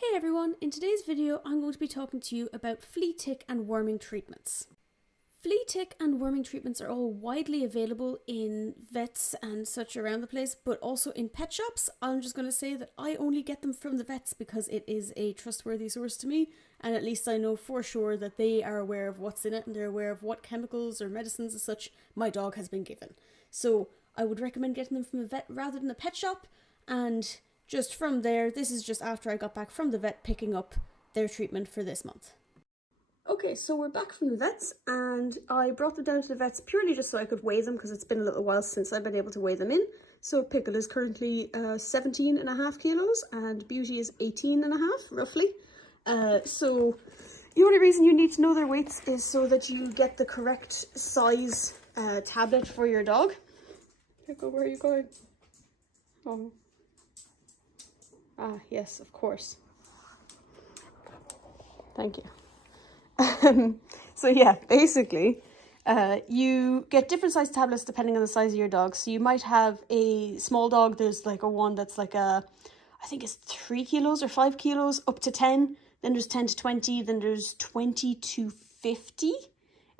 Hey everyone, in today's video I'm going to be talking to you about flea, tick and worming treatments. Flea, tick and worming treatments are all widely available in vets and such around the place, but also in pet shops. I'm just going to say that I only get them from the vets because it is a trustworthy source to me, and at least I know for sure that they are aware of what's in it and they're aware of what chemicals or medicines and such my dog has been given. So I would recommend getting them from a vet rather than a pet shop, and just from there, this is just after I got back from the vet picking up their treatment for this month. Okay, so we're back from the vets and I brought them down to the vets purely just so I could weigh them because it's been a little while since I've been able to weigh them in. So Pickle is currently 17.5 kilos and Beauty is 18.5 roughly. So the only reason you need to know their weights is so that you get the correct size tablet for your dog. Pickle, where are you going? Oh. Ah, yes, of course. Thank you. So yeah, basically, you get different size tablets depending on the size of your dog. So you might have a small dog, there's like a one that's like I think it's 3 kilos or 5 kilos up to 10. Then there's 10 to 20, then there's 20 to 50.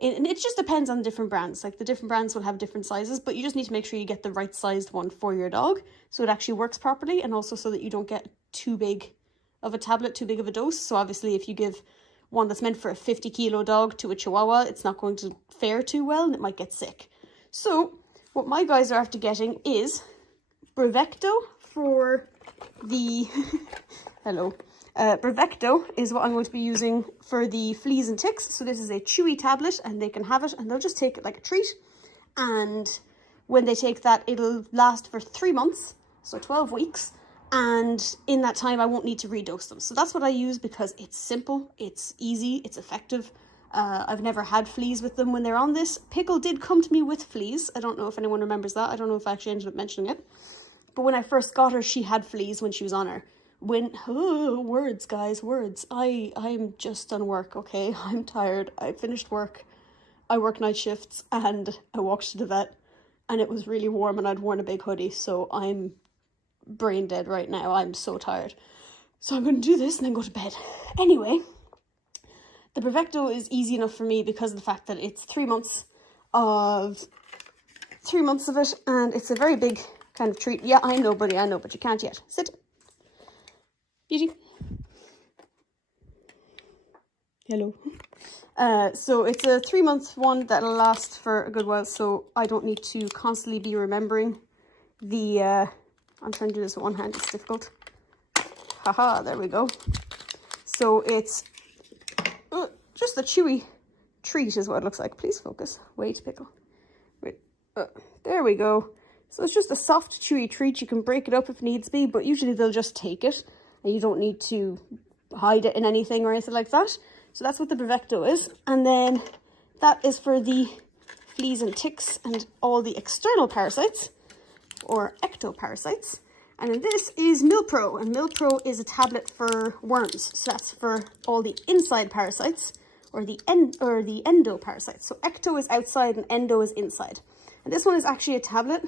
And it just depends on the different brands. Like the different brands will have different sizes, but you just need to make sure you get the right sized one for your dog so it actually works properly, and also so that you don't get too big of a tablet, too big of a dose. So obviously if you give one that's meant for a 50 kilo dog to a Chihuahua, it's not going to fare too well and it might get sick. So what my guys are after getting is Brevecto for the hello. Brevecto is what I'm going to be using for the fleas and ticks. So this is a chewy tablet and they can have it and they'll just take it like a treat. And when they take that, it'll last for 3 months, so 12 weeks. And in that time, I won't need to redose them. So that's what I use because it's simple, it's easy, it's effective. I've never had fleas with them when they're on this. Pickle did come to me with fleas. I don't know if anyone remembers that. I don't know if I actually ended up mentioning it. But when I first got her, she had fleas when she was on her. Words, guys, words. I'm just done work, okay? I'm tired. I finished work. I work night shifts and I walked to the vet and it was really warm and I'd worn a big hoodie. So I'm brain dead right now. I'm so tired. So I'm going to do this and then go to bed. Anyway, the Brevecto is easy enough for me because of the fact that it's 3 months of it and it's a very big kind of treat. Yeah, I know, buddy, I know, but you can't yet. Sit. Beauty. Hello. So it's a 3-month one that'll last for a good while, so I don't need to constantly be remembering the I'm trying to do this with one hand, it's difficult. Haha, there we go. So it's just a chewy treat is what it looks like. Please focus. Wait, Pickle. Wait. There we go. So it's just a soft, chewy treat. You can break it up if needs be, but usually they'll just take it. And you don't need to hide it in anything or anything like that. So that's what the Brevecto is. And then that is for the fleas and ticks and all the external parasites, or ectoparasites. And then this is Milpro, and Milpro is a tablet for worms. So that's for all the inside parasites, or the endoparasites. So ecto is outside and endo is inside. And this one is actually a tablet.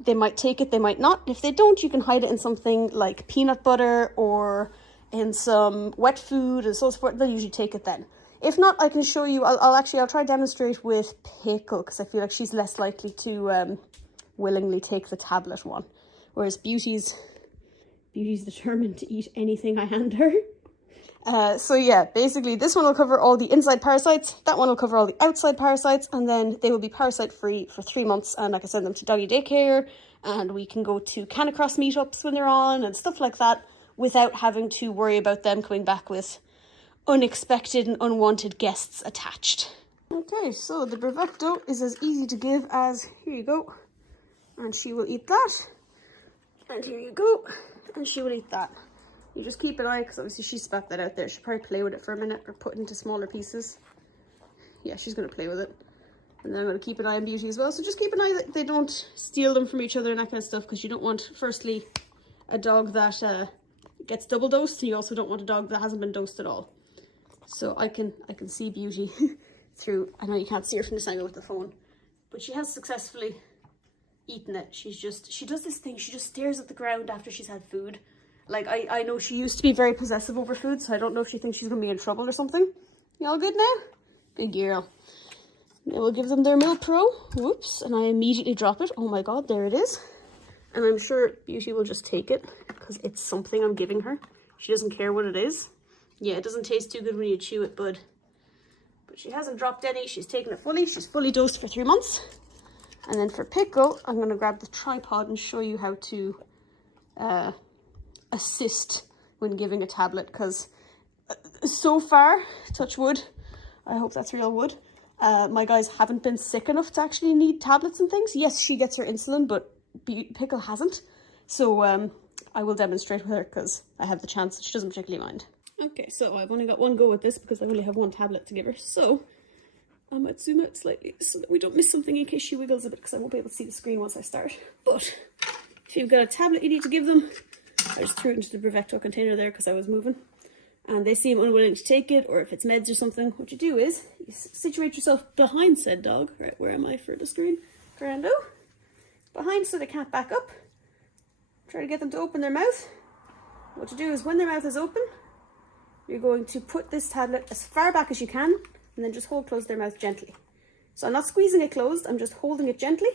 They might take it, they might not. If they don't, you can hide it in something like peanut butter or in some wet food and so forth. They'll usually take it then. If not, I can show you. I'll try to demonstrate with Pickle because I feel like she's less likely to willingly take the tablet one, whereas Beauty's determined to eat anything I hand her. So yeah, basically this one will cover all the inside parasites, that one will cover all the outside parasites, and then they will be parasite free for 3 months, and I can send them to doggy daycare, and we can go to Canicross meetups when they're on and stuff like that without having to worry about them coming back with unexpected and unwanted guests attached. Okay, so the Brevecto is as easy to give as, here you go, and she will eat that, and here you go, and she will eat that. You just keep an eye, because obviously she spat that out there. She'll probably play with it for a minute or put it into smaller pieces. Yeah, she's going to play with it. And then I'm going to keep an eye on Beauty as well. So just keep an eye that they don't steal them from each other and that kind of stuff, because you don't want, firstly, a dog that gets double dosed, and you also don't want a dog that hasn't been dosed at all. So I can see Beauty through, I know you can't see her from this angle with the phone, but she has successfully eaten it. She does this thing, she just stares at the ground after she's had food. Like, I know she used to be very possessive over food, so I don't know if she thinks she's going to be in trouble or something. You all good now? Good girl. Now we'll give them their Mill Pro. Whoops. And I immediately drop it. Oh my god, there it is. And I'm sure Beauty will just take it because it's something I'm giving her. She doesn't care what it is. Yeah, it doesn't taste too good when you chew it, bud. But she hasn't dropped any. She's taken it fully. She's fully dosed for 3 months. And then for Pickle, I'm going to grab the tripod and show you how to assist when giving a tablet, because so far, touch wood, I hope that's real wood, my guys haven't been sick enough to actually need tablets and things. Yes, she gets her insulin, but Pickle hasn't. So I will demonstrate with her because I have the chance. She doesn't particularly mind. Okay, so I've only got one go at this because I only have one tablet to give her. So I might zoom out slightly so that we don't miss something in case she wiggles a bit, because I won't be able to see the screen once I start. But if you've got a tablet you need to give them, I just threw it into the Preventative container there because I was moving, and they seem unwilling to take it, or if it's meds or something, what you do is you situate yourself behind said dog. Right, where am I for the screen? Grando. Behind so they can't back up. Try to get them to open their mouth. What you do is when their mouth is open, you're going to put this tablet as far back as you can and then just hold closed their mouth gently. So I'm not squeezing it closed, I'm just holding it gently.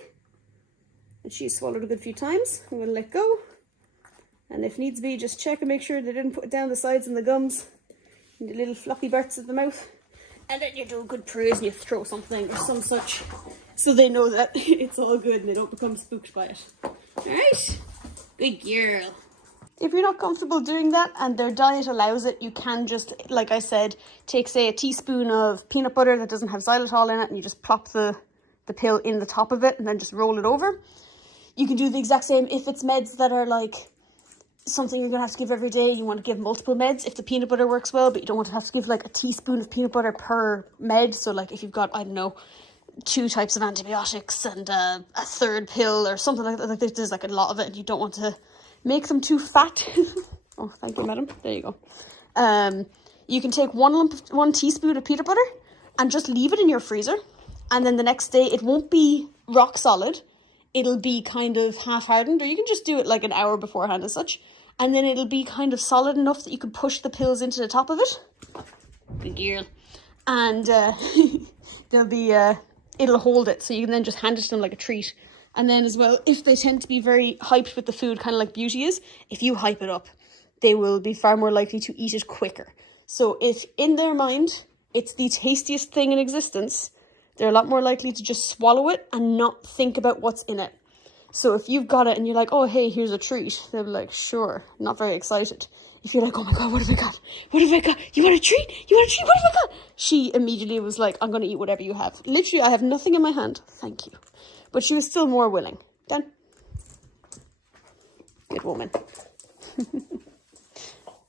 And she's swallowed a good few times. I'm going to let go. And if needs be, just check and make sure they didn't put it down the sides and the gums and the little floppy parts of the mouth. And then you do a good praise and you throw something or some such, so they know that it's all good and they don't become spooked by it. Alright? Good girl. If you're not comfortable doing that and their diet allows it, you can just, like I said, take, say, a teaspoon of peanut butter that doesn't have xylitol in it, and you just plop the pill in the top of it and then just roll it over. You can do the exact same if it's meds that are like something you're going to have to give every day. You want to give multiple meds. If the peanut butter works well, but you don't want to have to give like a teaspoon of peanut butter per med. So like if you've got, I don't know, 2 types of antibiotics and a third pill or something like that, like there's like a lot of it and you don't want to make them too fat. Oh, thank you, madam. There you go. You can take 1 teaspoon of peanut butter and just leave it in your freezer. And then the next day, it won't be rock solid. It'll be kind of half-hardened, or you can just do it like an hour beforehand as such. And then it'll be kind of solid enough that you can push the pills into the top of it. Good girl. And they'll be, it'll hold it. So you can then just hand it to them like a treat. And then as well, if they tend to be very hyped with the food, kind of like Beauty is, if you hype it up, they will be far more likely to eat it quicker. So if in their mind, it's the tastiest thing in existence, they're a lot more likely to just swallow it and not think about what's in it. So if you've got it and you're like, oh, hey, here's a treat, they'll be like, sure, not very excited. If you're like, oh my God, what have I got? What have I got? You want a treat? You want a treat? What have I got? She immediately was like, I'm going to eat whatever you have. Literally, I have nothing in my hand. Thank you. But she was still more willing. Done. Good woman.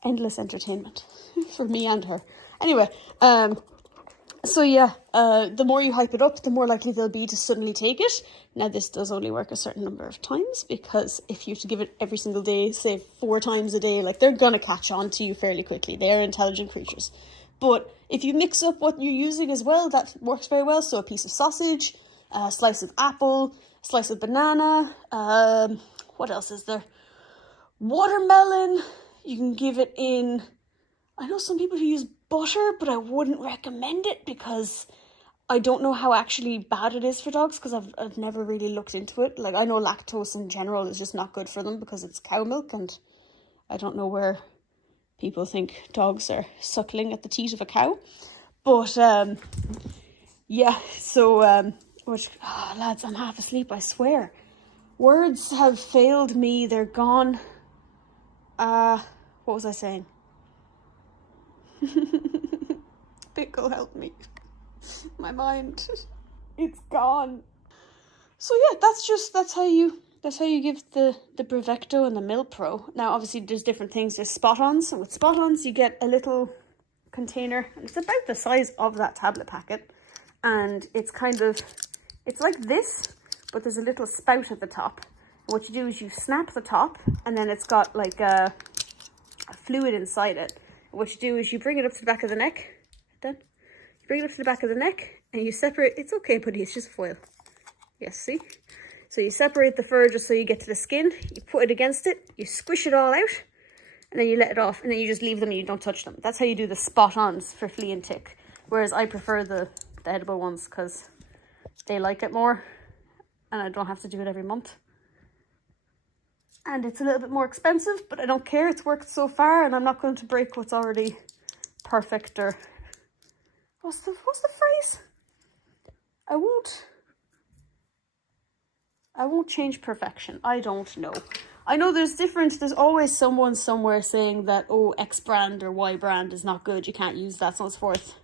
Endless entertainment for me and her. Anyway, so yeah, the more you hype it up, the more likely they'll be to suddenly take it. Now, this does only work a certain number of times, because if you have to give it every single day, say 4 times a day, like they're going to catch on to you fairly quickly. They're intelligent creatures. But if you mix up what you're using as well, that works very well. So a piece of sausage, a slice of apple, a slice of banana, what else is there? Watermelon. You can give it in, I know some people who use butter, but I wouldn't recommend it because I don't know how actually bad it is for dogs, because I've never really looked into it. Like, I know lactose in general is just not good for them because it's cow milk, and I don't know where people think dogs are suckling at the teat of a cow. But yeah, so lads, I'm half asleep, I swear. Words have failed me, they're gone. What was I saying? Pickle, help me. My mind, it's gone. So yeah, that's how you give the Brevecto and the Mill Pro. Now obviously there's different things. There's spot-ons, and with spot-ons you get a little container, and it's about the size of that tablet packet, and it's like this, but there's a little spout at the top. And what you do is you snap the top, and then it's got like a fluid inside it. And what you do is you bring it up to the back of the neck. Then you bring it up to the back of the neck, and you separate. It's okay, buddy, it's just foil. Yes, see? So you separate the fur just so you get to the skin. You put it against it. You squish it all out, and then you let it off, and then you just leave them and you don't touch them. That's how you do the spot-ons for flea and tick. Whereas I prefer the edible ones because they like it more, and I don't have to do it every month. And it's a little bit more expensive, but I don't care. It's worked so far, and I'm not going to break what's already perfect. Or what's the phrase? I won't change perfection. I don't know. I know there's always someone somewhere saying that, oh, X brand or Y brand is not good, you can't use that, so on and so forth.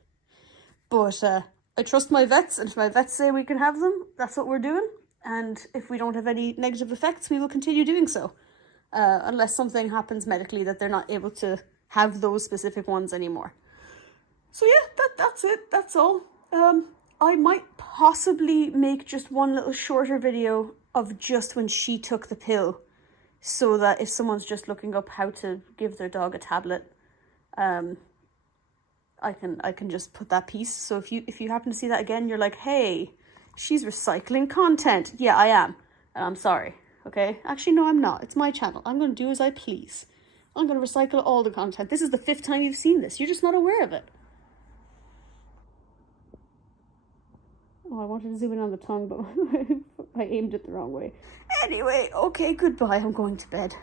But I trust my vets, and if my vets say we can have them, that's what we're doing. And if we don't have any negative effects, we will continue doing so. Unless something happens medically that they're not able to have those specific ones anymore. So yeah, that's it. That's all. I might possibly make just one little shorter video of just when she took the pill, so that if someone's just looking up how to give their dog a tablet, I can just put that piece. So if you happen to see that again, you're like, hey, she's recycling content. Yeah, I am. And I'm sorry. Okay? Actually, no, I'm not. It's my channel. I'm going to do as I please. I'm going to recycle all the content. This is the 5th time you've seen this. You're just not aware of it. Oh, I wanted to zoom in on the tongue, but I aimed it the wrong way. Anyway, okay, goodbye. I'm going to bed.